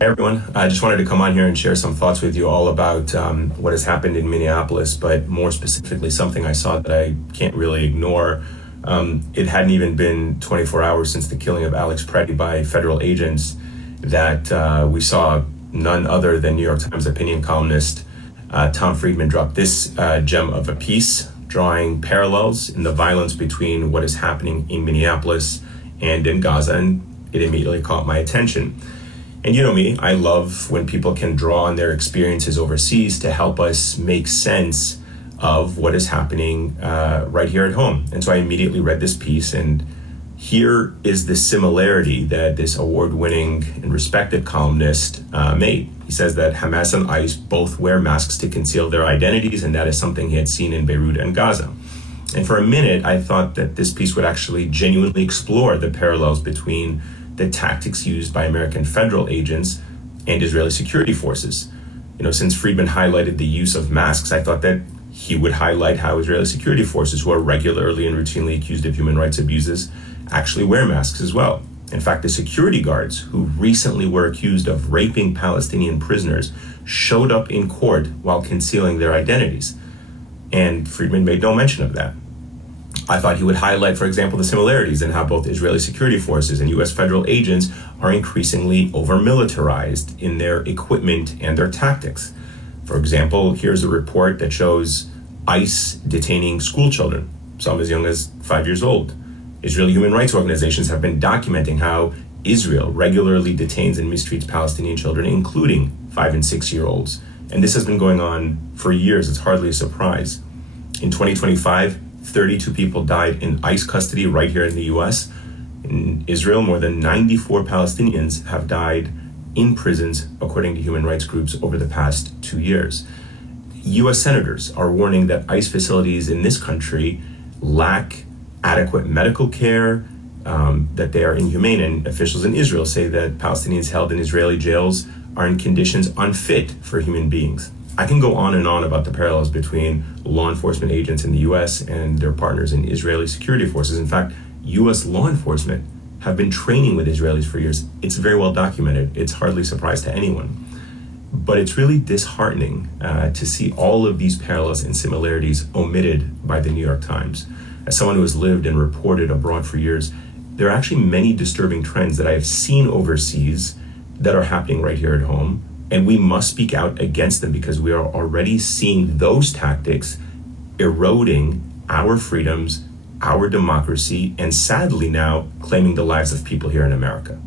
Hey everyone, I just wanted to come on here and share some thoughts with you all about what has happened in Minneapolis, but more specifically something I saw that I can't really ignore. It hadn't even been 24 hours since the killing of Alex Preddy by federal agents that we saw none other than New York Times opinion columnist Tom Friedman drop this gem of a piece, drawing parallels in the violence between what is happening in Minneapolis and in Gaza, and it immediately caught my attention. And you know me, I love when people can draw on their experiences overseas to help us make sense of what is happening right here at home. And so I immediately read this piece, and here is the similarity that this award-winning and respected columnist made. He says that Hamas and ICE both wear masks to conceal their identities, and that is something he had seen in Beirut and Gaza. And for a minute, I thought that this piece would actually genuinely explore the parallels between the tactics used by American federal agents and Israeli security forces. You know, since Friedman highlighted the use of masks, I thought that he would highlight how Israeli security forces, who are regularly and routinely accused of human rights abuses, actually wear masks as well. In fact, the security guards who recently were accused of raping Palestinian prisoners showed up in court while concealing their identities. And Friedman made no mention of that. I thought he would highlight, for example, the similarities in how both Israeli security forces and U.S. federal agents are increasingly over-militarized in their equipment and their tactics. For example, here's a report that shows ICE detaining school children, some as young as 5 years old. Israeli human rights organizations have been documenting how Israel regularly detains and mistreats Palestinian children, including 5 and 6 year olds. And this has been going on for years. It's hardly a surprise. In 2025, 32 people died in ICE custody right here in the US. In Israel, more than 94 Palestinians have died in prisons, according to human rights groups, over the past 2 years. US senators are warning that ICE facilities in this country lack adequate medical care, that they are inhumane, and officials in Israel say that Palestinians held in Israeli jails are in conditions unfit for human beings. I can go on and on about the parallels between law enforcement agents in the US and their partners in Israeli security forces. In fact, US law enforcement have been training with Israelis for years. It's very well documented. It's hardly a surprise to anyone. But it's really disheartening to see all of these parallels and similarities omitted by the New York Times. As someone who has lived and reported abroad for years, there are actually many disturbing trends that I have seen overseas that are happening right here at home. And we must speak out against them because we are already seeing those tactics eroding our freedoms, our democracy, and sadly now claiming the lives of people here in America.